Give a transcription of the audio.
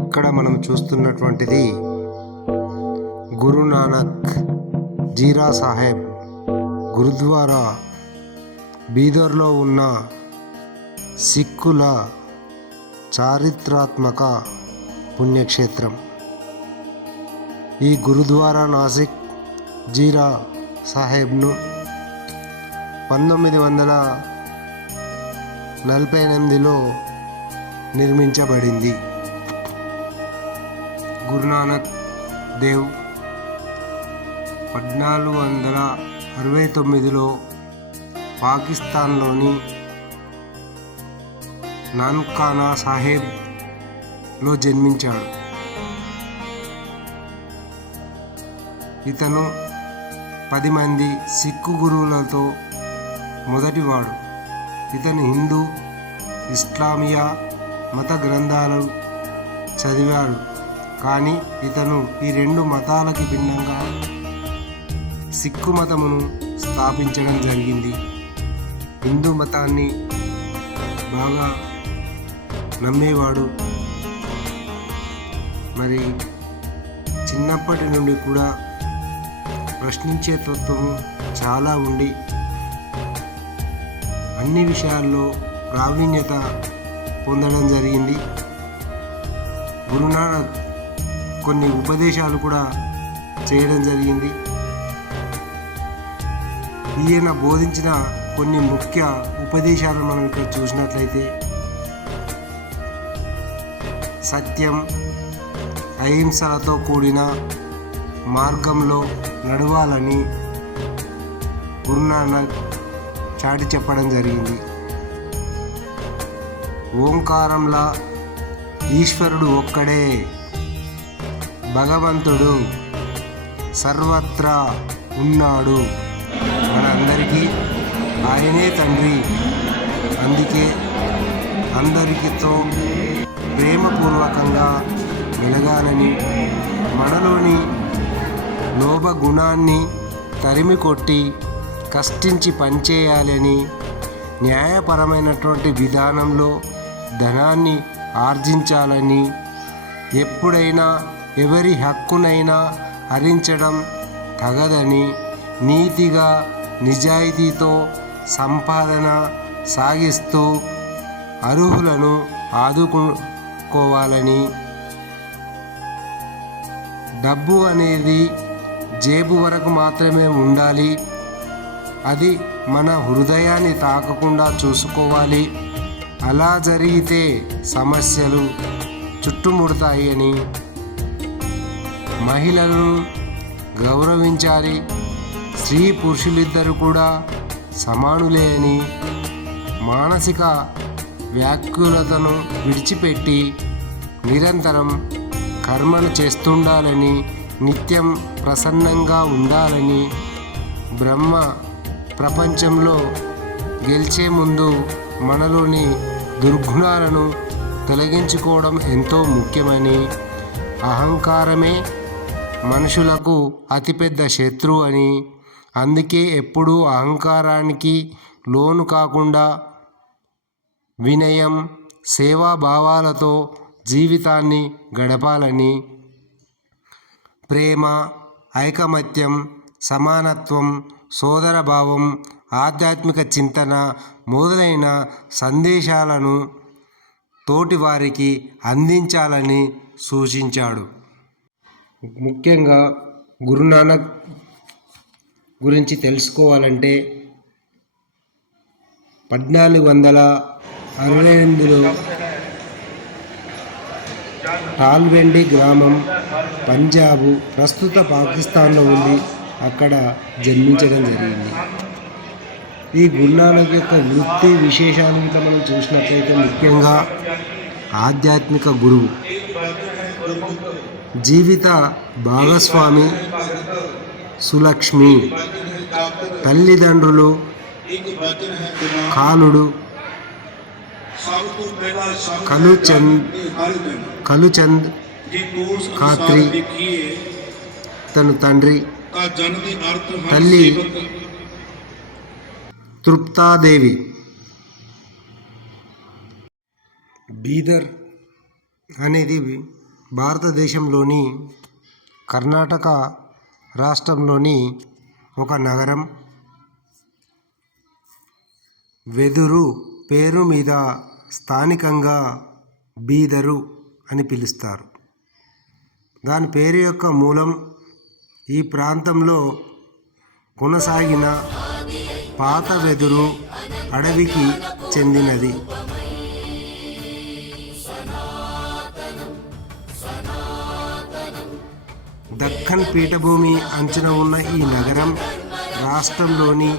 ఇక్కడ మనం చూస్తున్నటువంటిది గురునానక్ జీరా సాహెబ్ గురుద్వారా బీదర్లో ఉన్న సిక్కుల చారిత్రాత్మక పుణ్యక్షేత్రం. ఈ గురుద్వారా నాసిక్ జీరా సాహెబ్ను 1948లో నిర్మించబడింది. గురునానక్ దేవ్ 1469లో పాకిస్తాన్లోని నాన్కానా సాహెబ్లో జన్మించాడు. ఇతను 10 మంది సిక్కు గురువులతో మొదటివాడు. ఇతను హిందూ, ఇస్లామియా మత గ్రంథాలు చదివాడు. కానీ ఇతను ఈ 2 మతాలకి భిన్నంగా సిక్కు మతమును స్థాపించడం జరిగింది. హిందూ మతాన్ని బాగా నమ్మేవాడు. మరి చిన్నప్పటి నుండి కూడా ప్రశ్నించే తత్వము చాలా ఉండి అన్ని విషయాల్లో ప్రావీణ్యత పొందడం జరిగింది. గురునానక్ కొన్ని ఉపదేశాలు కూడా చేయడం జరిగింది. ఈయన బోధించిన కొన్ని ముఖ్య ఉపదేశాలను మనం ఇక్కడ చూసినట్లయితే సత్యం, అహింసలతో కూడిన మార్గంలో నడవాలని గురునానక్ చాటి చెప్పడం జరిగింది. ఓంకారంలా ఈశ్వరుడు ఒక్కడే, భగవంతుడు సర్వత్రా ఉన్నాడు, మనందరికీ ఆయనే తండ్రి, అందుకే అందరికీతో ప్రేమపూర్వకంగా మెలగాలని, మనలోని లోభ గుణాన్ని తరిమి కొట్టి కష్టించి పనిచేయాలని, న్యాయపరమైనటువంటి విధానంలో ధనాన్ని ఆర్జించాలని, ఎప్పుడైనా ఎవరి హక్కునైనా హరించడం తగదని, నీతిగా నిజాయితీతో సంపాదన సాగిస్తూ అర్హులను ఆదుకోవాలని, డబ్బు అనేది జేబు వరకు మాత్రమే ఉండాలి, అది మన హృదయాన్ని తాకకుండా చూసుకోవాలి, అలా జరిగితే సమస్యలు చుట్టుముడతాయి అని, మహిళలను గౌరవించాలి, స్త్రీ పురుషులిద్దరూ కూడా సమానులే అని, మానసిక వ్యాకులతను విడిచిపెట్టి నిరంతరం కర్మలు చేస్తుండాలని, నిత్యం ప్రసన్నంగా ఉండాలని, బ్రహ్మ ప్రపంచంలో గెలిచే ముందు మనలోని దుర్గుణాలను తొలగించుకోవడం ఎంతో ముఖ్యమని, అహంకారమే మనుషులకు అతిపెద్ద శత్రువు అని, అందుకే ఎప్పుడూ అహంకారానికి లోను కాకుండా వినయం, సేవాభావాలతో జీవితాన్ని గడపాలని, ప్రేమ, ఐకమత్యం, సమానత్వం, సోదరభావం, ఆధ్యాత్మిక చింతన మొదలైన సందేశాలను తోటివారికి అందించాలని సూచించాడు. ముఖ్యంగా గురునానక్ గురించి తెలుసుకోవాలంటే 1468లో టాల్వెండి గ్రామం పంజాబు, ప్రస్తుత పాకిస్తాన్లో ఉంది, అక్కడ జన్మించడం జరిగింది. ఈ గురునానక్ యొక్క వృత్తి విశేషాలు ఇంకా మనం చూసినట్లయితే ముఖ్యంగా ఆధ్యాత్మిక గురువు, జీవిత భాగస్వామి సులక్ష్మి, తల్లిదండ్రులు కాలుడు కలుచంద్ ఖాత్రి, తను తండ్రి, తల్లి తృప్తాదేవి. బీదర్ అనేది భారతదేశంలోని కర్ణాటక రాష్ట్రంలోని ఒక నగరం. వెదురు పేరు మీద స్థానికంగా బీదరు అని పిలుస్తారు. దాని పేరు యొక్క మూలం ఈ ప్రాంతంలో కొనసాగిన పాత వెదురు అడవికి చెందినది. దక్కన్ పీఠభూమి అంచున ఉన్న ఈ నగరం రాష్ట్రంలోని